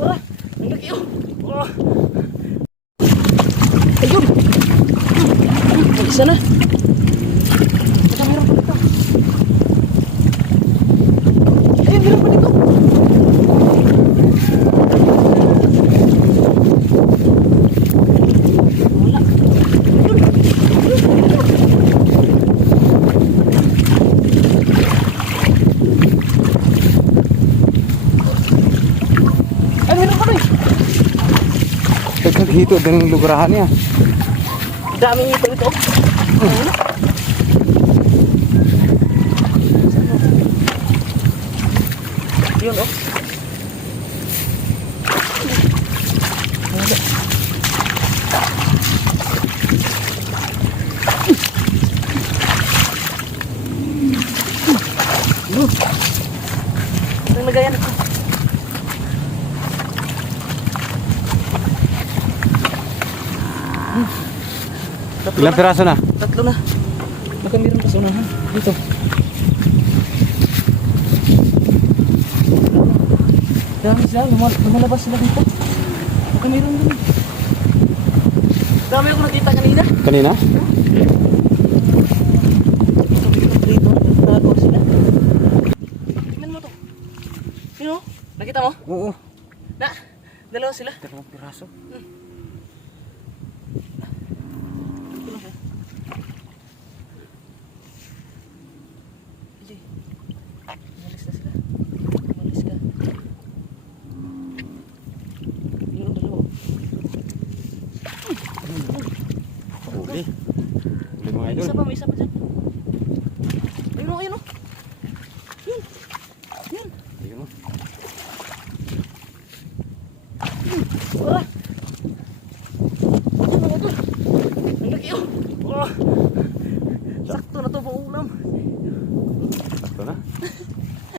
Ah, ang laki oh. Oh. Ayun. Mag-isa na. Baka meron pa dito. Ayun, meron pa dito. Wala. Ayun, meron pa rin. Nagkakito din ng lugurahan niya. Daming ito ito. Yun oh. Ang lagayan ako. Ilang piraso na? Tatlo na. Baka meron pa sa unahan. Dito. Dami sila. Lumalabas sila dito. Baka meron din. Dami ako nakita kanina. Kanina? Dito. Nagtago sila. Tingnan mo to. Yun o. Nakita mo? Oo. Na. Dalawa sila. Dalawang piraso. Dito lang siya. Hindi. Umalis na sila. Umalis ka. Yun ang dalawa. Huli. Huli mga idol. May isa pa dyan. Ayun o, ayun o. Yun. Yun. Ayun o. Wala. Ayun mga idol. Ang laki o. Oh. Sakto na to pang ulam.